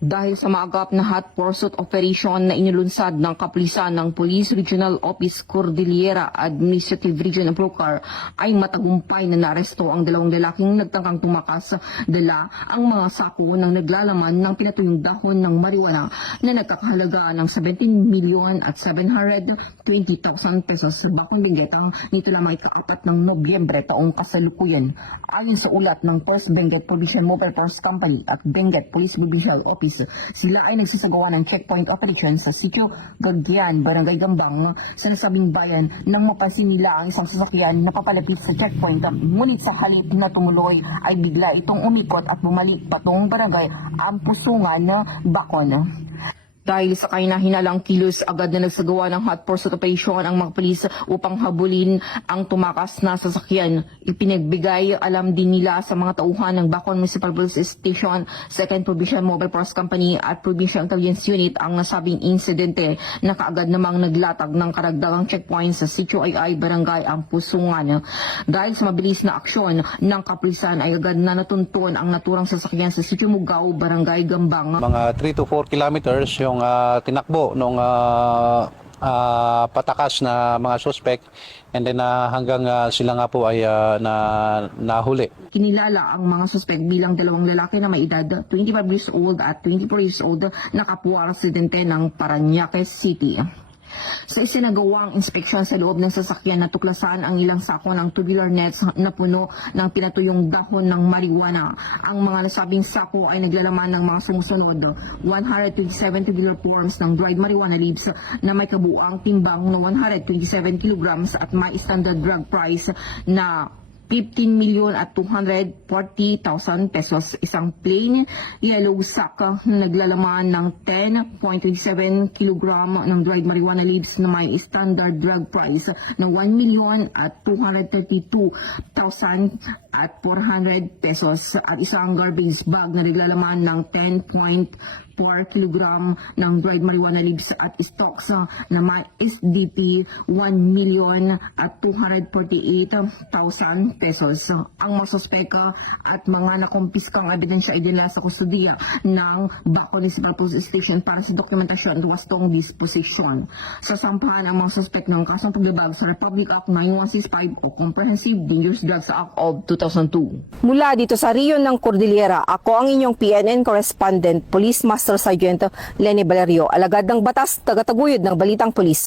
Dahil sa maagap na hot pursuit operation na inilunsad ng kapulisan ng Police Regional Office Cordillera Administrative Region of Bulacan ay matagumpay na naaresto ang dalawang lalaking nagtangkang tumakas dala ang mga sako ng naglalaman ng pinatuyong dahon ng marijuana na nagkakahalaga ng 17,720,000 pesos. Bakong Benguetang nito lamang ika-4 ng Nobyembre taong kasalukuyan. Ayon sa ulat ng First Benguet Provincial Mobile Force Company at Benguet Police Provincial Office, sila ay nagsasagawa ng checkpoint operation sa Sitio Gordian, Barangay Gambang sa nasabing bayan nang mapansin nila ang isang sasakyan na papalapit sa checkpoint. Ngunit sa halip na tumuloy ay bigla itong umikot at bumalik patong barangay Ampusungan, Bacon. Dahil sa kahina-hinalang kilos, agad na nagsagawa ng hot pursuit operation ang mga pulis upang habulin ang tumakas na sasakyan. Ipinagbigay alam din nila sa mga tauhan ng Bacon Municipal Police Station, 2nd Provincial Mobile Force Company at Provincial Intelligence Unit ang nasabing insidente na kaagad namang naglatag ng karagdagang checkpoint sa Sitio Ay Barangay Ampusungan. Dahil sa mabilis na aksyon ng kapulisan ay agad na natuntun ang naturang sasakyan sa Sitio Mugaw, Barangay Gambang. Mga 3 to 4 kilometers yung tinakbo ng patakas na mga suspect, and then hanggang sila nga po ay nahuli. Kinilala ang mga suspect bilang dalawang lalaki na may edad 25 years old at 24 years old na kapwa residente ng Parañaque City. Sa isinagawang inspeksyon sa loob ng sasakyan, natuklasan ang ilang sako ng tubular nets na puno ng pinatuyong dahon ng marijuana. Ang mga nasabing sako ay naglalaman ng mga sumusunod: 127 tubular forms ng dried marijuana leaves na may kabuang timbang na 127 kilograms at may standard drug price na 15,240,000 pesos. Isang plain yellow sack na naglalaman ng 10.27 kilogram ng dried marijuana leaves na may standard drug price na 1,232,400 pesos at isang garbage bag na naglalaman ng 10.4 kilogram ng dried marijuana leaves at stocks na may SDP 1,248,000 pesos. Ang mga suspeka at mga nakumpiskang ebidensya ay dinala sa kustudiya ng Bacon Municipal Police Station para sa dokumentasyon at wastong disposition. Sasampahan ang mga suspek ng kasong paglabag sa Republic Act 9165 o Comprehensive Dangerous Drugs Act of 2002. Mula dito sa Riyon ng Cordillera, ako ang inyong PNN correspondent, Police Master Sergeant Lenny Valerio, alagad ng batas, tagataguyod ng Balitang Pulis.